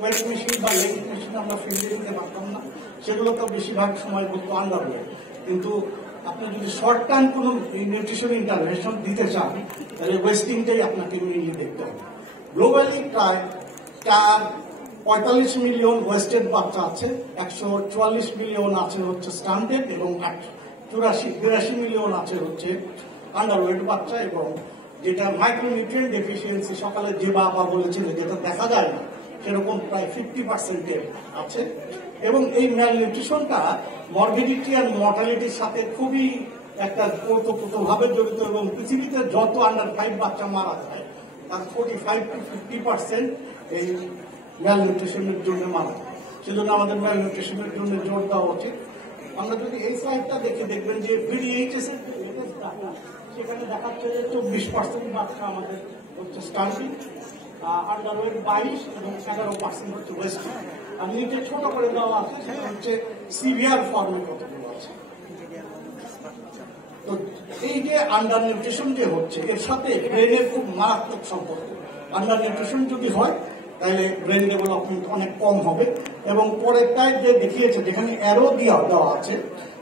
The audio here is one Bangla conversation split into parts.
ওয়েট মেশিন বা লেগ মেশিন আমরা ফিল্ডে দিতে পারতাম না, সেগুলো তো বেশিরভাগ সময় বলতো আন্ডারওয়েট। কিন্তু আপনি যদি শর্ট টার্ম কোনো নিউট্রিশন ইন্টারভেনশন দিতে চান তাহলে ওয়েস্টিংটাই আপনাকে মেনলি দেখতে হবে। গ্লোবালি প্রায় 45 মিলিয়ন ওয়েস্টেড বাচ্চা আছে, 144 মিলিয়ন আছে হচ্ছে স্টান্টেড এবং 82 মিলিয়ন আছে হচ্ছে আন্ডারওয়েট বাচ্চা। এবং যেটা মাইক্রোনিউট্রিয়েন্ট ডেফিসিয়েন্সি সকালে যে বাবা বলেছিলেন যেটা দেখা যায় না, সেরকম প্রায় 50% আছে। এবং এই ম্যালনিউট্রিশনটা মর্বিডিটি আর মর্টালিটির সাথে খুবই একটা ওতপ্রোতভাবে জড়িত। এবং পৃথিবীতে যত আন্ডার 5 বাচ্চা মারা যায় তার 45 to 50% এই ম্যালনিউট্রিশনের জন্য মারা যায়। সেজন্য আমাদের ম্যালনিউট্রিশনের জন্য জোর দেওয়া উচিত। আমরা যদি এই স্লাইডটা দেখে দেখবেন যে VDHS এর সেখানে দেখাচ্ছে যে 24% বাচ্চা আমাদের হচ্ছে স্টান্টিং, আন্ডারওয়েট 22 এবং 11% হচ্ছে ওয়েস্টিং। আর নিচে ছোট করে দেওয়া আছে সেটা হচ্ছে সিভিয়ার ফর্মে কতগুলো আছে। তো এই যে আন্ডার নিউট্রিশন যে হচ্ছে এর সাথে ব্রেনের খুব মারাত্মক সম্পর্ক। আন্ডার নিউট্রিশন যদি হয় তাহলে ব্রেন ডেভেলপমেন্ট অনেক কম হবে। এবং পরেরটায় যে দেখিয়েছে যেখানে অ্যারো দেওয়া আছে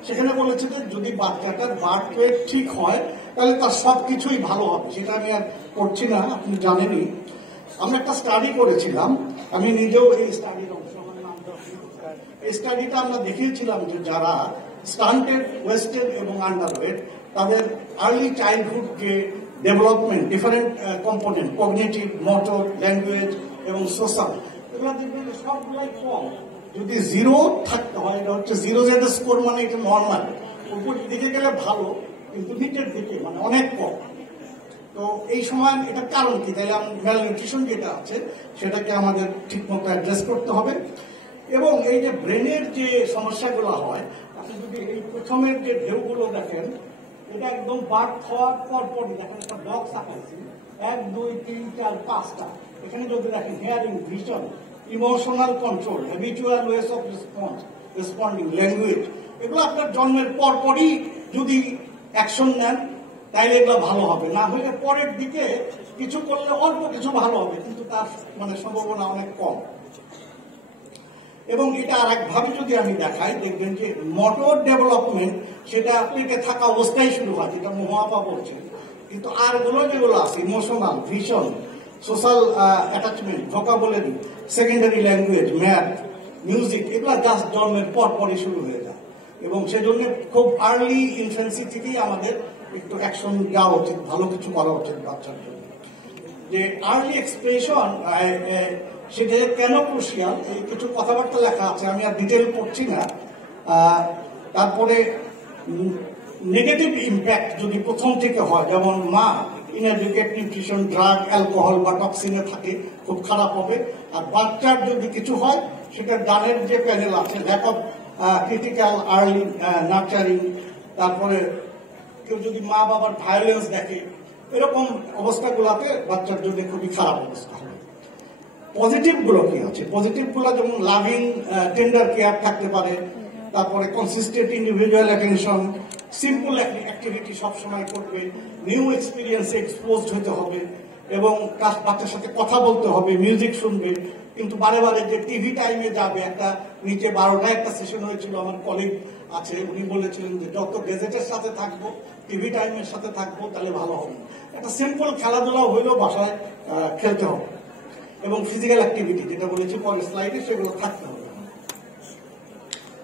সেখানে বলেছে যে যদি বাচ্চাটার বার্থ ওয়েট ঠিক হয় তাহলে তার সবকিছুই ভালো হবে। সেটা আমি আর করছি না, আপনি জানেনই। আমরা একটা স্টাডি করেছিলাম, আমি নিজেও এই স্টাডির অংশ, আমার নাম এই স্টাডিটা আমরা দেখিয়েছিলাম যে যারা স্টান্টেড, ওয়েস্টেড এবং আন্ডারওয়েট তাদের আর্লি চাইল্ডহুড যে development different component cognitive, motor, language এবং সোশ্যাল, এগুলো দেখবেন সবগুলাই কম। যদি জিরো থাকতে হয়, এটা হচ্ছে জিরো যেটা স্কোর মানে এটা নর্মাল, উপরের দিকে গেলে ভালো কিন্তু নিচের দিকে মানে অনেক কম। তো এই সময় এটা কারণ কি? তাহলে ম্যালনিউট্রিশন যেটা আছে সেটাকে আমাদের ঠিক মতো অ্যাড্রেস করতে হবে। এবং এই যে ব্রেনের যে সমস্যাগুলো হয়, আপনি যদি এই প্রথমের যে ঢেউগুলো দেখেন, এটা একদম বার্থ হওয়ার পরপরই দেখেন একটা বক্স আঁকাইছি, 1, 2, 3, 4, 5টা। এখানে যদি দেখেন hearing, vision, emotional control, habitual ways of responding, language, এগুলো আপনার জন্মের পরপরই যদি অ্যাকশন নেন তাইলে এগুলো ভালো হবে। না হলে পরের দিকে কিছু করলে অল্প কিছু ভালো হবে কিন্তু তার মানে সম্ভাবনা অনেক কম। এবং এটা আর একভাবে যদি আমি দেখাই দেখবেন যে মোটর ডেভেলপমেন্ট সেটা পেটে থাকা অবস্থায় শুরু হয়, যেটা মহাপা বলছে। কিন্তু আর যেগুলো আছে emotional, vision, social attachment, vocabulary, secondary language, math, music, এগুলো জাস্ট জন্মের পরপরই শুরু হয়ে যায়। এবং সেজন্য খুব আর্লি ইনফেন্সি থেকেই আমাদের একটু অ্যাকশন দেওয়া উচিত, ভালো কিছু করা উচিত বাচ্চার জন্য। যে আর্লি এক্সপ্রেশন সেটা কেন ক্রুশিয়াল, এই কিছু কথাবার্তা লেখা আছে, আমি আর ডিটেল করছি না। তারপরে নেগেটিভ ইম্প্যাক্ট যদি প্রথম থেকে হয়, যেমন মা ইনএডুকেট, নিউট্রিশন, ড্রাগ, অ্যালকোহল বা টক্সিনে থাকে, খুব খারাপ হবে। আর বাচ্চার যদি কিছু হয় সেটা ডানের যে প্যানেল আছে, lack of critical early nurturing, তারপরে কেউ যদি মা বাবার ভায়োলেন্স দেখে, এরকম অবস্থাগুলোতে বাচ্চার জন্য খুবই খারাপ অবস্থা হবে। পজিটিভ গুলো কি আছে? পজিটিভ গুলো যেমন লাভিং টেন্ডার কেয়ার থাকতে পারে, তারপরে consistent individual attention, simple activity সবসময় করবে, নিউ এক্সপিরিয়েন্সে এক্সপোজড হতে হবে এবং বাচ্চার সাথে কথা বলতে হবে, মিউজিক শুনবে। কিন্তু বারে বারে যে টিভি টাইমে যাবে, একটা নিচে 12টায় একটা সেশন হয়েছিল, আমার কলিগ আছে, উনি বলেছিলেন যে যত গেজেটের সাথে থাকবো, টিভি টাইমের সাথে থাকবো তাহলে ভালো হবে। একটা সিম্পল খেলাধুলা হইলেও বাসায় খেলতে হবে এবং ফিজিক্যাল অ্যাক্টিভিটি যেটা বলেছি পরের স্লাইডে সেগুলো থাকতে হবে।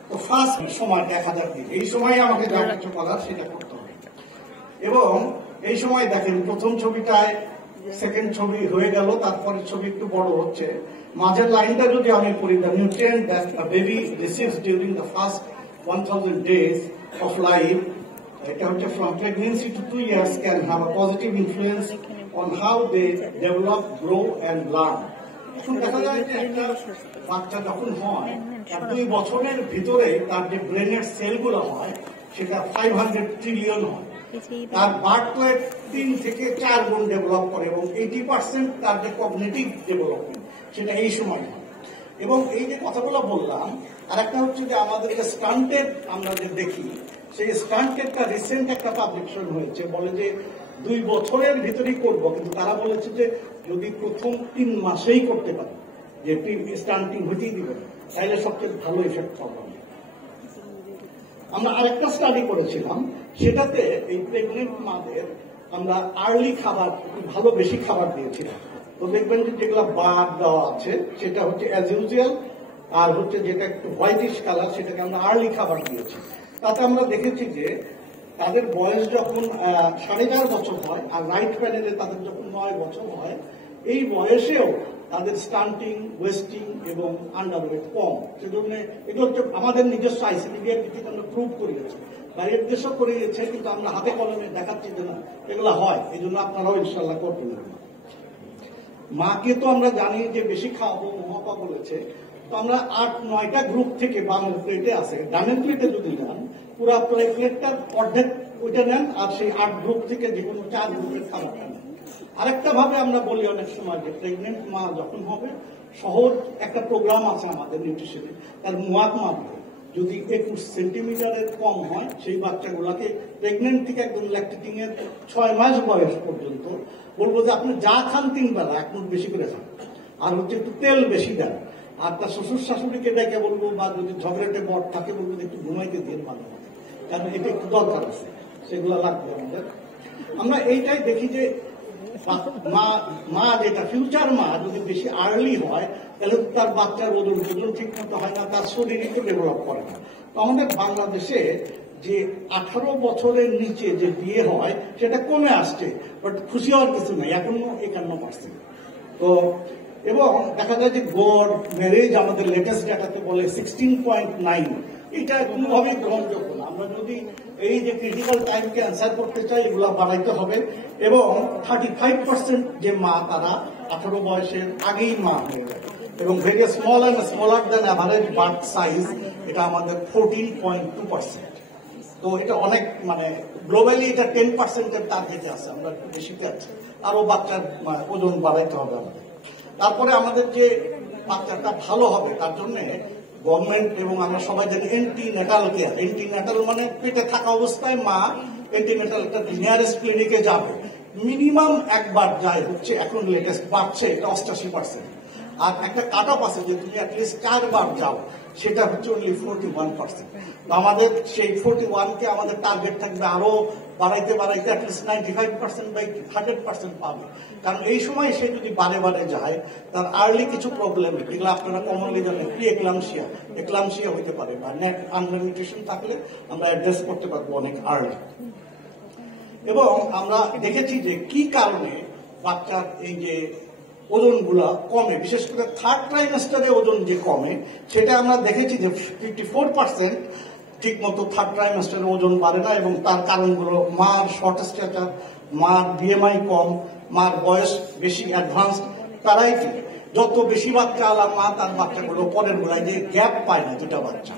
তো ফার্স্ট সময় দেখা যাবে, এই সময় আমাকে যা কিছু করার সেটা করতে হবে। এবং এই সময় দেখেন প্রথম ছবিটায় সেকেন্ড ছবি হয়ে গেল, তারপরে ছবি একটু বড় হচ্ছে। মাঝের লাইনটা যদি আমি পড়ি, the nutrient that a baby receives during the first 1000 days of life, এটা হচ্ছে from pregnancy to 2 years can have a positive influence on how they develop, grow and learn. এখন দেখা যায় যে একটা বাচ্চা যখন হয় 2 বছরের ভিতরে তার যে ব্রেনের সেলগুলো হয় সেটা 500 ট্রিলিয়ন হয়। তার বার্থ ওয়েট 3 থেকে 4 গুণ ডেভেলপ করে এবং 80% তার যে কগনিটিভ ডেভেলপমেন্ট সেটা এই সময় হয়। এবং এই যে কথাগুলো বললাম, আর একটা হচ্ছে যে আমাদের যে স্টান্টেড আমরা যে দেখি, সেই স্টান্টেডটা রিসেন্ট একটা পাবলিকেশন হয়েছে, বলে যে 2 বছরের ভিতরেই করবো, কিন্তু তারা বলেছে যে যদি প্রথম 3 মাসেই করতে পারে যে স্টান্টিং হইতেই দিবেন, তাহলে সবচেয়ে ভালো এফেক্ট পাবো। আমরা আরেকটা স্টাডি করেছিলাম, সেটাতে এই প্রেগনেন্ট মাদের আমরা আর্লি খাবার, ভালো বেশি খাবার দিয়েছিলাম। তো দেখবেন যে যেগুলো বাদ দেওয়া আছে সেটা হচ্ছে অ্যাজ ইউজুয়াল, আর হচ্ছে যেটা একটু হোয়াইটিশ কালার সেটাকে আমরা আর্লি খাবার দিয়েছি। তাতে আমরা দেখেছি যে তাদের বয়স যখন 4.5 বছর হয় আর রাইট প্যানেলে তাদের যখন 9 বছর হয়, এই বয়সেও তাদের স্টান্টিং, ওয়েস্টিং এবং আন্ডারওয়েট কম। সেজন্য এগুলো হচ্ছে আমাদের নিজস্ব আইসিডিডিআর ভিত্তিতে আমরা প্রুভ করিয়েছি, বাইরের দেশও করিয়েছে, কিন্তু আমরা হাতে কলমে দেখাচ্ছি যে না এগুলো হয়। এই জন্য আপনারাও ইনশাল্লাহ করবেন। মাকে তো আমরা জানি যে বেশি খাওয়াবো, মহাপা বলেছে। তো আমরা 8-9টা গ্রুপ থেকে বামের প্লেটে আছে, ডানের প্লেটে যদি নেন পুরা প্লেটটার অর্ধেক ওইটা নেন, আর সেই 8 গ্রুপ থেকে যে কোনো 4 গ্রুপের খাবারটা নেন। আরেকটা ভাবে আমরা বলি অনেক সময় যে প্রেগনেন্ট মা যখন হবে, সহজ একটা প্রোগ্রাম আছে আমাদের নিউট্রিশনে, তার মুয়াক মাপবে। যদি 21 সেন্টিমিটারের কম হয়, সেই বাচ্চাগুলোকে প্রেগনেন্ট থেকে একদম ল্যাকটেটিং এর 6 মাস বয়স পর্যন্ত বলবো যে আপনি যা খান 3 বেলা 1 মুঠ বেশি করে খান, আর হচ্ছে একটু তেল বেশি দেন। আর তার শ্বশুর শাশুড়িকে ডেকে বলবো, বা যদি ঝগড়াটে বট থাকে বলবো একটু ঘুমাইতে দিয়ে ভালো হবে, কারণ এটা একটু দরকার আছে, সেগুলো লাগবে আমাদের। আমরা এইটাই দেখি যে মা যেটা ফিউচার মা যদি বেশি আর্লি হয়, তাহলে তার বাচ্চার ওজন ঠিক মতো হয় না, তার শরীর একটু ডেভেলপ করে না। তো আমাদের বাংলাদেশে যে 18 বছরের নিচে যে বিয়ে হয় সেটা কমে আসছে, বাট খুশি হওয়ার কিছু নেই, এখনো 51%। তো এবং দেখা যায় যে গড় ম্যারেজ আমাদের লেটেস্ট ডাটাতে বলে 16.9। এটা কোনোভাবেই গ্রহণযোগ্য না। আমরা যদি এই যে ক্রিটিক্যাল টাইমকে অ্যান্সার করতে চাই, এগুলো বাড়াইতে হবে। এবং 35% যে মা তারা 18 বয়সের আগেই মা হয়ে যায়, এবং very small and smaller then average birth size, এটা আমাদের 14.2%। তো এটা অনেক, মানে গ্লোবালি এটা 10%-এর টার্গেটে আছে, আমরা একটু বেশিতে আছি। আরো বাচ্চার ওজন বাড়াইতে হবে আমাদের। তারপরে আমাদের যে বাচ্চাটা ভালো হবে তার জন্য গভর্নমেন্ট এবং আমরা সবাই জানি এন্টিনেটাল কেয়ার। এন্টিনেটাল মানে পেটে থাকা অবস্থায় মা এন্টিনেটাল একটা নিয়ারেস্ট ক্লিনিকে যাবে, মিনিমাম একবার যায়, হচ্ছে এখন লেটেস্ট বাড়ছে এটা 88%। আর একটা কাট অফ আছে যে তুমি অ্যাটলিস্ট 4 বার যাও, সেটা হচ্ছে অনলি 41%। তো আমাদের সেই 41-কে আমাদের টার্গেট থাকবে আরো বাড়াইতে বাড়াইতে অ্যাটলিস্ট 95% বা 100% পাবে। কারণ এই সময় সে যদি বারে বারে যায়, তার আর্লি কিছু প্রবলেম, এগুলো আপনারা কমনলি জানেন, প্রি এক্লামশিয়া হইতে পারে, বা নেট আন্ডারনিউট্রিশন থাকলে আমরা অ্যাড্রেস করতে পারবো অনেক আর্লি। এবং আমরা দেখেছি যে কি কারণে বাচ্চার এই যে ওজনগুলা কমে, বিশেষ করে 3rd ট্রাইমেস্টারে ওজন যে কমে, সেটা আমরা দেখেছি যে 54% ঠিক মতো 3rd ট্রাইমেস্টারে ওজন বাড়ে না। এবং তার কারণগুলো মার শর্ট স্ট্যাচার, মার বিএমআই কম, মার বয়স বেশি অ্যাডভান্স, তারাই কি যত বেশি বাচ্চা আলা মা, তার বাচ্চাগুলো পরের বেলায় যে গ্যাপ পায় না দুটা বাচ্চা।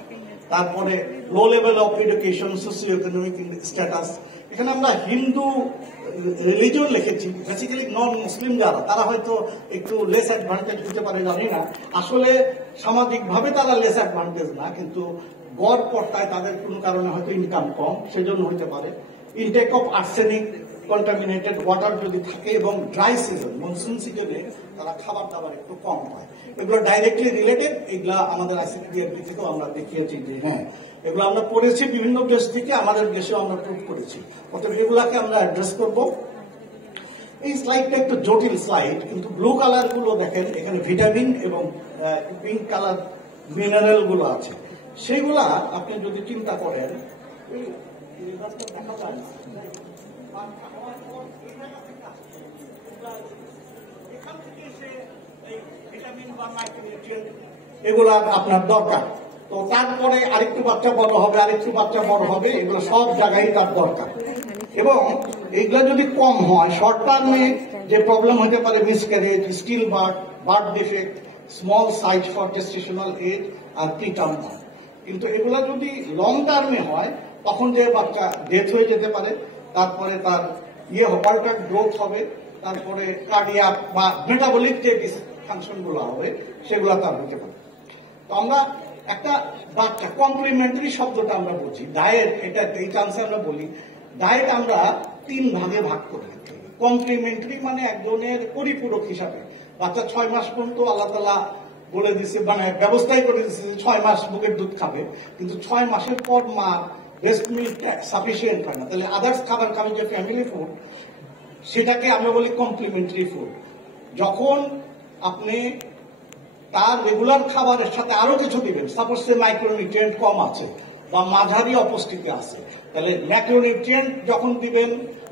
তারপরে low level of education, socio economic status. এখানে আমরা হিন্দু রিলিজিয়ন লিখেছি, বেসিক্যালি নন মুসলিম যারা, তারা হয়তো একটু লেস অ্যাডভান্টেজ হতে পারে, জানি না। আসলে সামাজিকভাবে তারা লেস অ্যাডভান্টেজ না, কিন্তু গড় পর্তায় তাদের কোনো কারণে হয়তো ইনকাম কম, সেজন্য হতে পারে। Intake of arsenic, contaminated water যদি থাকে, এবং ড্রাই সিজন, মনসুন সিজনে তারা খাবার দাবার একটু কম পায়, এগুলো ডাইরেক্টলি রিলেটেড। এগুলা আমাদের আইসিডিডিআর থেকেও আমরা দেখিয়েছি যে হ্যাঁ, এগুলো আমরা পড়েছি বিভিন্ন দেশ থেকে, আমাদের দেশেও আমরা প্রুভ করেছি। অর্থাৎ এগুলাকে আমরা অ্যাড্রেস করব। এই স্লাইডটা একটু জটিল স্লাইড, কিন্তু ব্লু কালার গুলো দেখেন, এখানে ভিটামিন এবং পিঙ্ক কালার মিনারেল গুলো আছে। সেগুলা আপনি যদি চিন্তা করেন, দেখা যায় না, এগুলা আপনার দরকার। তো তারপরে আরেকটু বাচ্চা বড় হবে, আরেকটু বাচ্চা বড় হবে, এগুলো সব জায়গায় তার দরকার। এবং এগুলো যদি কম হয়, শর্ট টার্মে যে প্রবলেম হতে পারে, miscarriage, still birth defect, small size for gestational age, আর প্রিটার্ম বার্থ। কিন্তু এগুলা যদি লং টার্মে হয়, তখন যে বাচ্চা ডেথ হয়ে যেতে পারে, তারপরে তার অল্টার গ্রোথ হবে, তারপরে কার্ডিয়াক বা মেটাবলিক যে ডিসফাংশন গুলো হবে, সেগুলো তার হতে পারে। তো আমরা একটা বাচ্চা, কমপ্লিমেন্টারি শব্দটা আমরা বুঝি, ডায়েট, এটা এই চান্সে আমরা বলি ডায়েট আমরা 3 ভাগে ভাগ করে থাকি। কমপ্লিমেন্টারি মানে একজনের পরিপূরক হিসাবে, বাচ্চা 6 মাস পর্যন্ত আল্লাহ তাআলা বলে দিচ্ছে, মানে ব্যবস্থাই করে দিচ্ছে 6 মাস বুকের দুধ খাবে, কিন্তু 6 মাসের পর মা ব্রেস্ট মিল্ক সাফিসিয়েন্ট হয় না, তাহলে আদার্স খাবার খাবে যে ফ্যামিলি ফুড, সেটাকে আমরা বলি কমপ্লিমেন্টারি ফুড। যখন আপনি তার রেগুলার খাবারের সাথে আরো কিছু দিবেন, সাপোজ সে মাইক্রোনিউট্রিয়েন্ট কম আছে বা মাঝারি অপুষ্টিতে আছে, তাহলে ম্যাক্রোনিউট্রিয়েন্ট যখন দিবেন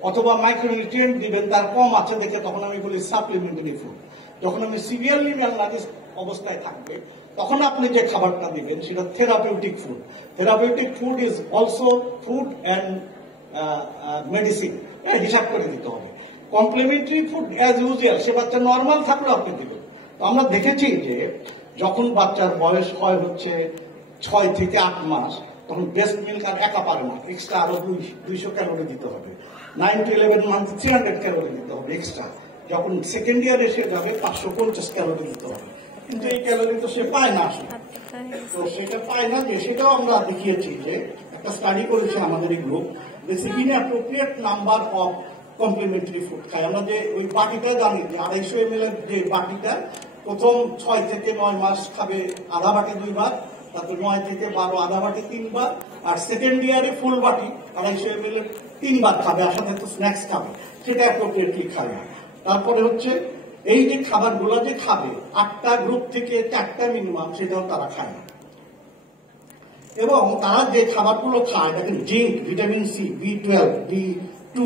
অথবা মাইক্রোনিউট্রিয়েন্ট দিবেন তার কম আছে দেখে, তখন আমি বলি সাপ্লিমেন্টারি ফুড। যখন আমি সিভিয়ারলি ম্যালনারিশ অবস্থায় থাকবে, তখন আপনি যে খাবারটা দিবেন সেটা therapeutic food. Therapeutic food is also food and medicine, হিসাব করে দিতে হবে। কমপ্লিমেন্টারি ফুড অ্যাজ ইউজুয়াল সে বাচ্চা নর্মাল থাকলেও আপনি দিবেন। তো আমরা দেখেছি যে যখন বাচ্চার বয়স হয় হচ্ছে 6 থেকে 8 মাস, তখন ব্রেস্ট মিল্ক আর একা পারে না, এক্সট্রা আরো 200 ক্যালোরি দিতে হবে। 9 to 11 মান্থ 300 ক্যালোরি দিতে হবে এক্সট্রা। যখন সেকেন্ড ইয়ার এসে যাবে 550 ক্যালোরি দিতে হবে, কিন্তু এই ক্যালোরি তো সে পায় না আসলে। তো সেটা পায় না, যে সেটাও আমরা দেখিয়েছি যে একটা স্টাডি করেছে আমাদের এই গ্রুপ, যে inappropriate number of complementary food খায়। আমরা যে ওই বাটিটা জানি যে 250 ml এর যে বাটিটা, প্রথম 6 থেকে 9 মাস খাবে আধা বাটি 2 বার, তারপর 9 থেকে 12 আধা বাটি 3 বার, আর সেকেন্ড ইয়ারে ফুল বাটি 250 ml এর 3 বার খাবে, আর সাথে তো স্ন্যাক্স খাবে, সেটা অ্যাপ্রোপ্রিয়েটলি খাবে। তারপরে হচ্ছে এই যে খাবারগুলো যে খাবে 8টা গ্রুপ থেকে 4টা মিনিমাম, সেটাও তারা খায় না। এবং তারা যে খাবারগুলো খায়, দেখেন zinc, vitamin C, B12, B2,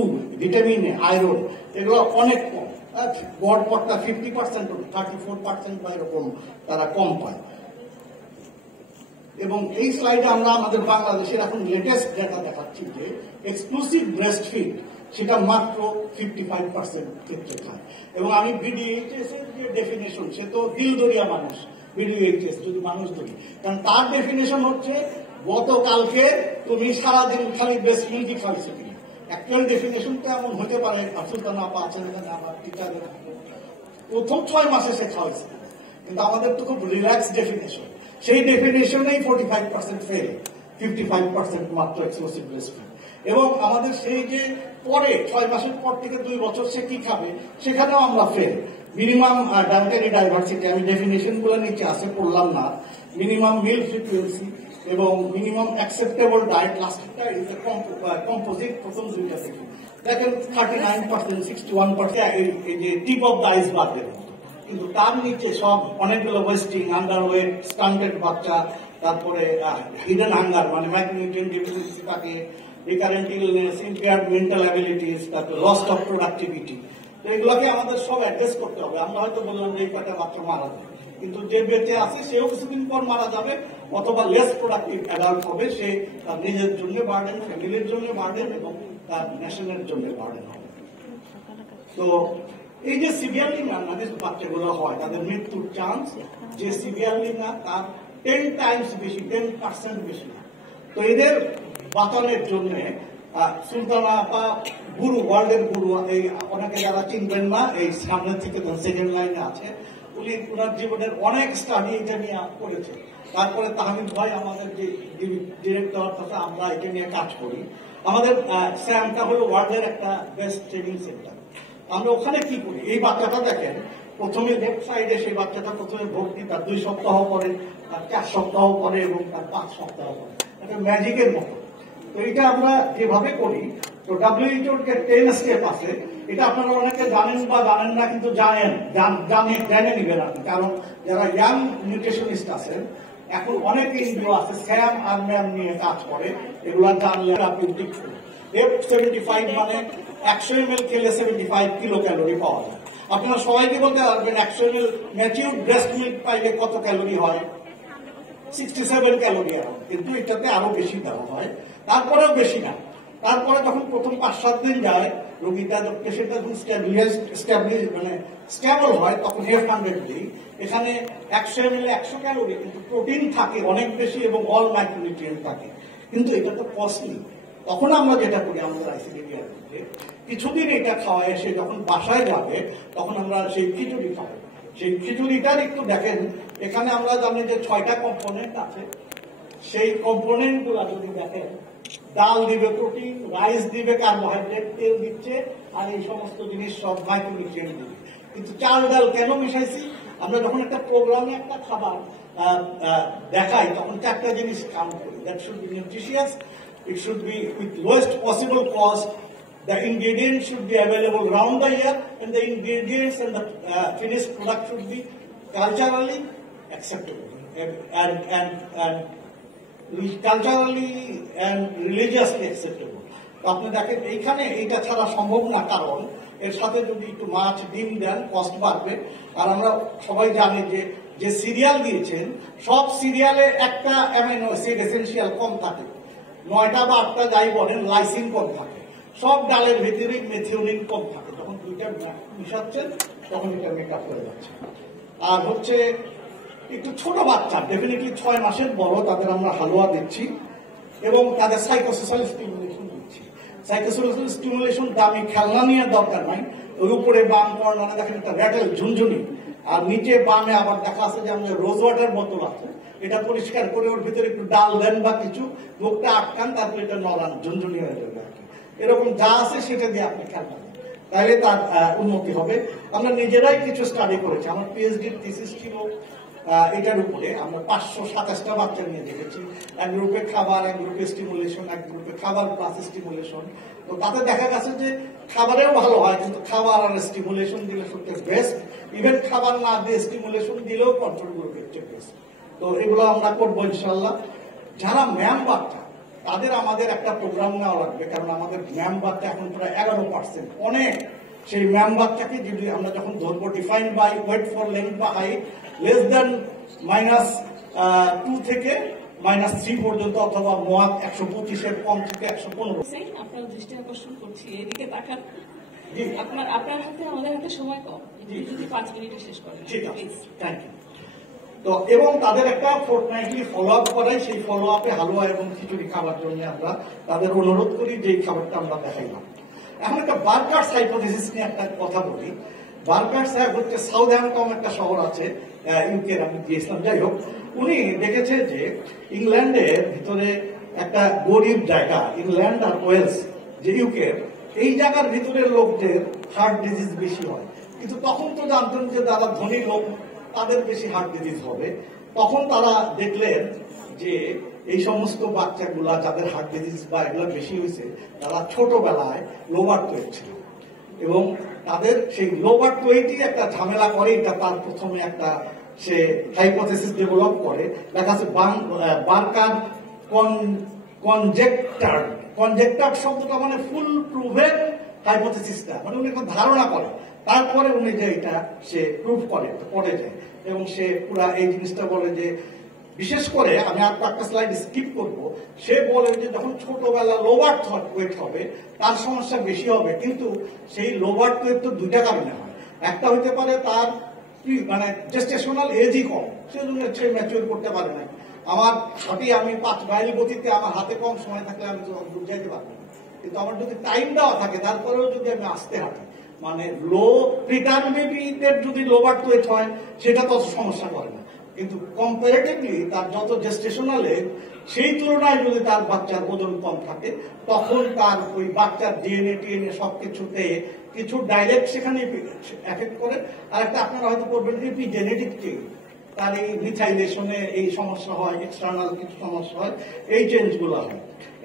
vitamin A, iron, এগুলো অনেক কম। গড়পড়টা 50%, 34% বা এরকম তারা কম পায়। এবং এই স্লাইডে আমরা আমাদের বাংলাদেশের এখন লেটেস্ট ডেটা দেখাচ্ছি যে এক্সক্লুসিভ ব্রেস্ট ফিড সেটা মাত্র 55% ক্ষেত্রে খায়। এবং আমি বিডিএইচএস এর যে ডেফিনেশন, সে তো দিলদরিয়া মানুষ, বিডিএইচএস যদি মানুষ ধরি, কারণ তার ডেফিনেশন হচ্ছে গতকালকে তুমি সারাদিন খালি ব্রেস্ট মিল্কই খাইছো কিনা। অ্যাকচুয়াল ডেফিনেশনটা এমন হতে পারে, সুলতানা আপা আছেন এখানে আমার টিচারের, প্রথম 6 মাসে সে খাওয়াইছে, কিন্তু আমাদের তো খুব রিল্যাক্স ডেফিনেশন, সেই ডেফিনেশনেই 45% ফেল, 55% মাত্র এক্সক্লুসিভ ব্রেস্ট ফিড। এবং আমাদের সেই যে পরে 6 মাসের পর থেকে 2 বছর সে কি খাবে, সেখানেও আমরা ফেল। মিনিমাম ডায়েটারি ডাইভার্সিটি, আমি ডেফিনেশন গুলো নিচে আছে, পড়লাম না। মিনিমাম মিল ফ্রিকুয়েন্সি এবং মিনিমাম অ্যাকসেপ্টেবল ডায়েট, লাস্টটা ইজ কম্পোজিট, প্রথম দুইটা থেকে দেখেন 39%, 61%, এই যে টিপ অফ দ্য আইসবার্গের মতো। কিন্তু তার নিচে সব অনেকগুলো ওয়েস্টিং, আন্ডারওয়েট, স্টান্টেড বাচ্চা, তারপরে হিডেন হাঙ্গার মানে মাইক্রোনিউট্রিয়েন্ট ডেফিসিয়েন্সি থাকে, recurrent illness, impaired mental abilities, তারপরে লস্ট অফ প্রোডাক্টিভিটি। তো এগুলোকে আমাদের সব অ্যাড্রেস করতে হবে। আমরা হয়তো বললাম যে এই কটা বাচ্চা মারা যাবে, কিন্তু যে বেঁচে আছে সেও কিছুদিন পর মারা যাবে, অথবা লেস প্রোডাক্টিভ অ্যাডাল্ট হবে, সে তার নিজের জন্য বার্ডেন, ফ্যামিলির জন্য বার্ডেন এবং তার ন্যাশনের জন্য বার্ডেন হবে। তো এই যে সিভিয়ারলি ম্যালনারিশড বাচ্চাগুলো হয়, তাদের মৃত্যুর চান্স যে সিভিয়ারলি না তার 10 টাইমস বেশি, 10% বেশি। তো এদের বাঁচানোর জন্য সুলতানা আপা গুরু, ওয়ার্ল্ডের গুরু, এই অনেকে যারা চিনবেন না, এই সামনে থেকে সেকেন্ড লাইনে আছে, উনি ওনার জীবনের অনেক স্টাডি এটা নিয়ে করেছে। তারপরে তাহমিদ ভাই আমাদের যে ডিরেক্টর, তথা আমরা এটা নিয়ে কাজ করি। আমাদের স্যামটা হলো ওয়ার্ল্ডের একটা বেস্ট ট্রেনিং সেন্টার। আমরা ওখানে কি করি, এই বাচ্চাটা দেখেন, প্রথমে লেফট সাইডে সেই বাচ্চাটা প্রথমে ভর্তি, তার 2 সপ্তাহ পরে, তার 4 সপ্তাহ পরে এবং তার 5 সপ্তাহ পরে, এটা ম্যাজিকের মতো। তো এটা আমরা যেভাবে করি, তো WHO-র যে 10 স্টেপ আছে, এটা আপনারা অনেকে জানেন বা জানেন না, কিন্তু জেনে নিবেন আপনি, কারণ যারা ইয়াং নিউট্রিশনিস্ট আছেন, এখন অনেক এনজিও আছে স্যাম আর ম্যাম নিয়ে কাজ করে, এগুলা জানলে আপনি দেখুন। F75 মানে 100 ml খেলে 75 কিলো ক্যালোরি পাওয়া যায়। আপনারা সবাইকে বলতে পারবেন 100 ml ম্যাচিউর ব্রেস্ট মিল্ক পাইলে কত ক্যালোরি হয়, 67 ক্যালোরি। কিন্তু এটাতে আরো বেশি দেওয়া হয়, তারপরেও বেশি না। তারপরে যখন প্রথম 5-7 দিন যায়, রোগীটা পেশেন্টটা যখন মানে স্টেবল হয়, তখন F100 দিই। এখানে 100 ml 100 ক্যালোরি, কিন্তু প্রোটিন থাকে অনেক বেশি এবং অল মাইক্রোনিউট্রিয়েন্ট থাকে, কিন্তু এটা তো কস্টলি। তখন আমরা যেটা করি আমাদের আইসিডিডিআর মধ্যে, কিছুদিন এটা খাওয়া এসে যখন বাসায় যাবে, তখন আমরা সেই খিচুড়ি খাবো। সেই খিচুড়িটার একটু দেখেন, এখানে আমরা জানি যে 6টা কম্পোনেন্ট আছে। সেই কম্পোনেন্ট গুলা যদি দেখেন, ডাল দিবে প্রোটিন, রাইস দিবে কার্বোহাইড্রেট, তেল দিচ্ছে, আর এই সমস্ত জিনিস সব মাইক্রোনিউট্রিয়েন্ট দিবে। কিন্তু চাল ডাল কেন মিশাইছি, আমরা যখন একটা প্রোগ্রামে একটা খাবার দেখাই তখন 4টা জিনিস কাউন্ট করি। That should be nutritious, it should be with lowest possible cost, the ingredients should be available round the year, and the ingredients and the finished product should be culturally acceptable and culturally and religiously acceptable. তো আপনি দেখেন এইখানে এইটা ছাড়া সম্ভব না, কারণ এর সাথে যদি একটু মাছ ডিম দেন কস্ট বাড়বে। আর আমরা সবাই জানি যে সিরিয়াল দিয়েছেন সব সিরিয়ালে একটা অ্যামাইনো অ্যাসিড এসেনশিয়াল কম থাকে, 9টা বা 8টা যাই বলেন, লাইসিন কম থাকে। সব ডালের ভিতরে মেথিওনিন কম থাকে। যখন দুইটা মিশাচ্ছেন তখন এটা মেকআপ হয়ে যাচ্ছে। আর হচ্ছে একটু ছোট বাচ্চা, ডেফিনেটলি 6 মাসের বড়, তাদের আমরা হালুয়া দিচ্ছি এবং তাদের সাইকোসোশ্যাল স্টিমুলেশন দিচ্ছি। সাইকোসোশ্যাল স্টিমুলেশন দামি খেলনা নিয়ে দরকার নাই। ওই উপরে বাম কর্নারে দেখেন একটা র্যাটেল ঝুনঝুনি, আর নিচে বামে আবার দেখা আছে যে আমাদের রোজ ওয়াটার বোতল আছে, এটা পরিষ্কার করে ওর ভিতরে একটু ডাল দেন বা কিছু, মুখটা আটকান, তারপরে এটা নড়ান, ঝুনঝুনি হয়ে যাবে। এরকম যা আছে সেটা দিয়ে আপনি খেলনা দেন, তাহলে তার উন্নতি হবে। আমরা নিজেরাই কিছু স্টাডি করেছি। আমার পিএইচডির থিসিস ছিল এটার উপরে। আমরা 527টা বাচ্চা নিয়ে দেখেছি, এক গ্রুপে খাবার, এক গ্রুপে স্টিমুলেশন, এক গ্রুপে খাবার প্লাস স্টিমুলেশন। তো তাতে দেখা গেছে যে খাবারেও ভালো হয়, কিন্তু খাবার আর স্টিমুলেশন দিলে সবচেয়ে বেস্ট। ইভেন খাবার না দিয়ে স্টিমুলেশন দিলেও কন্ট্রোল গ্রুপের চেয়ে বেস্ট। তো এগুলো আমরা করবো ইনশাল্লাহ। যারা ম্যাম বাচ্চা তাদের আমাদের একটা প্রোগ্রাম নেওয়া লাগবে, কারণ আমাদের ম্যাম বাচ্চা এখন প্রায় 11%, অনেক। সেই ম্যাম বাচ্চাকে যদি আমরা যখন ধরবো define by weight for length বা হাইট লেস দেন -2 থেকে -3 পর্যন্ত, অথবা মোয়াত 125-এর কম থেকে 115। আপনার দৃষ্টি আকর্ষণ করছি, এদিকে তাকান। আপনার হাতে আমাদের হাতে সময় কম, যদি 5 মিনিটে শেষ করেন। Thank you. তো এবং তাদের একটা ফোর্টনাইটলি ফলো আপ করাই, সেই ফলো আপে হালুয়া এবং খিচুড়ি খাবার জন্য আমরা তাদের অনুরোধ করি, যে খাবারটা আমরা দেখাইলাম। এখন একটা বার্কার্স হাইপোথিসিস নিয়ে একটা কথা বলি। বার্কার্স হচ্ছে সাউথহ্যাম্পটন একটা শহর আছে ইউকের, আমি গিয়েছিলাম। যাই হোক, উনি দেখেছে যে ইংল্যান্ডের ভিতরে একটা গরিব জায়গা, ইংল্যান্ড আর ওয়েলস যে ইউকের, এই জায়গার ভিতরে লোকদের হার্ট ডিজিজ বেশি হয়। কিন্তু তখন তো জানতেন যে যারা ধনী লোক তাদের বেশি হার্ট ডিজিজ হবে। তখন তারা দেখলেন যে এই সমস্ত বাচ্চাগুলা যাদের হার্ট ডিজিজ বা এগুলো বেশি হয়েছে, তারা ছোটবেলায় লো বার্থ ওয়েট ছিল, এবং তাদের সেই লো বার্থ ওয়েটই একটা ঝামেলা করে। এটা তার প্রথমে একটা সে হাইপোথিসিস ডেভেলপ করে। দেখা যাচ্ছে বার্কার কনজেক্টার শব্দটা মানে ফুল প্রুভেন হাইপোথিসিসটা, মানে উনি একটা ধারণা করে, তারপরে উনি যে এটা সে প্রুভ করে, পড়ে যায়, এবং সে পুরা এই জিনিসটা বলে যে, বিশেষ করে আমি আর একটা স্লাইড স্কিপ করবো, সে বলে যে যখন ছোটবেলা লো বার্থ ওয়েট হবে তার সমস্যা বেশি হবে। কিন্তু সেই লো বার্থ ওয়েট তো 2টা কারণে হয়। একটা হতে পারে তার মানে জেস্টেশনাল এজই কম, সেজন্য সে ম্যাচিউর করতে পারে না। আমার হাঁটি আমি 5 মাইল গতিতে, আমার হাতে কম সময় থাকলে আমি বুঝাইতে পারবো না, কিন্তু আমার যদি টাইম দেওয়া থাকে তারপরেও যদি আমি আসতে হাঁটি, মানে লো প্রিটার্ম বেবিদের যদি লো বার্থ ওয়েট হয় সেটা তো সমস্যা করে না। কিন্তু কম্পারেটিভলি তার যত জেস্টেশনাল এজ, সেই তুলনায় যদি তার বাচ্চার ওজন কম থাকে, তখন তার ওই বাচ্চার ডিএনএ টিএনএ সবকিছুতে কিছু ডাইরেক্ট সেখানে এফেক্ট করে। আর একটা আপনারা হয়তো করবেন এপিজেনেটিক চেঞ্জ, তার এই মিথাইলেশনে এই সমস্যা হয়, এক্সটার্নাল কিছু সমস্যা হয়, এই চেঞ্জগুলো হয়।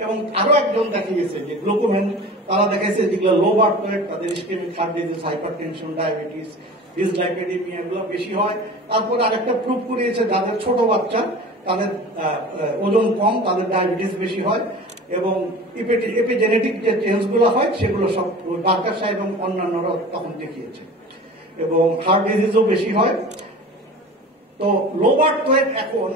এবং আরো একজন দেখা গেছে যে গ্লুকোমেন, তারা দেখাইছে যেগুলো লো বার্থ ওয়েট তাদের ischemic heart disease, hypertension, diabetes, dyslipidemia এগুলো বেশি হয়। তারপর আরেকটা প্রুভ করিয়েছে যাদের ছোট বাচ্চা তাদের ওজন কম, তাদের ডায়াবেটিস বেশি হয়, এবং এপিজেনেটিক যে চেঞ্জগুলো হয় সেগুলো সব ডাক্তার সাহেব এবং অন্যান্যরা তখন দেখিয়েছে, এবং হার্ট ডিজিজও বেশি হয়। তো লো বার্থ ওয়েট এখন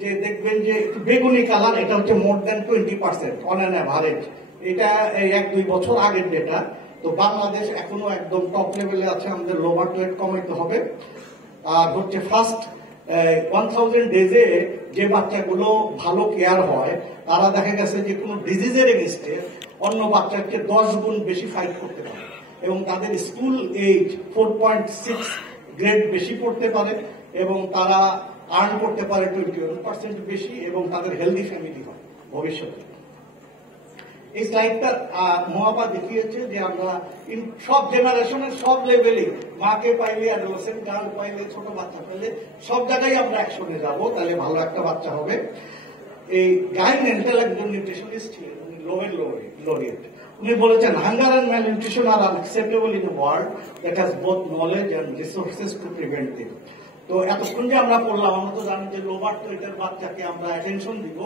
যে দেখবেন যে একটু বেগুনি কালার, এটা হচ্ছে মোর দেন 20% অন অ্যান অ্যাভারেজ। এটা এই 1-2 বছর আগের ডেটা। তো বাংলাদেশ এখনো একদম টপ লেভেলে আছে, আমাদের লো বার্থ ওয়েট কমাইতে হবে। আর হচ্ছে ফার্স্ট 1000 ডেজে যে বাচ্চাগুলো ভালো কেয়ার হয়, তারা দেখা গেছে যে কোনো ডিজিজের এগেইনস্টে অন্য বাচ্চার চেয়ে 10 গুণ বেশি ফাইট করতে পারে, এবং তাদের স্কুল এজ 4.6 গ্রেড বেশি পড়তে পারে, এবং তারা আর্ন করতে পারে 21% বেশি, এবং তাদের হেলদি ফ্যামিলি হয় ভবিষ্যতে। এই স্লাইডটা মহাপা দেখিয়েছে যে আমরা সব জেনারেশনের সব লেভেলে, মাকে পাইলে, অ্যাডোলেসেন্ট গার্ল পাইলে, ছোট বাচ্চা পাইলে সব জায়গায় আমরা একসঙ্গে যাব, তাহলে ভালো একটা বাচ্চা হবে। এই গাই মেন্টাল একজন নিউট্রিশনিস্ট ছিলেন, উনি নোবেল লরিয়েট। উনি বলেছেন hunger and malnutrition are unacceptable in a world that has both knowledge and resources to prevent them. তো এতক্ষণ যে আমরা পড়লাম, আমরা তো জানি যে লোবার তো এটার বাচ্চাকে আমরা অ্যাটেনশন দিব।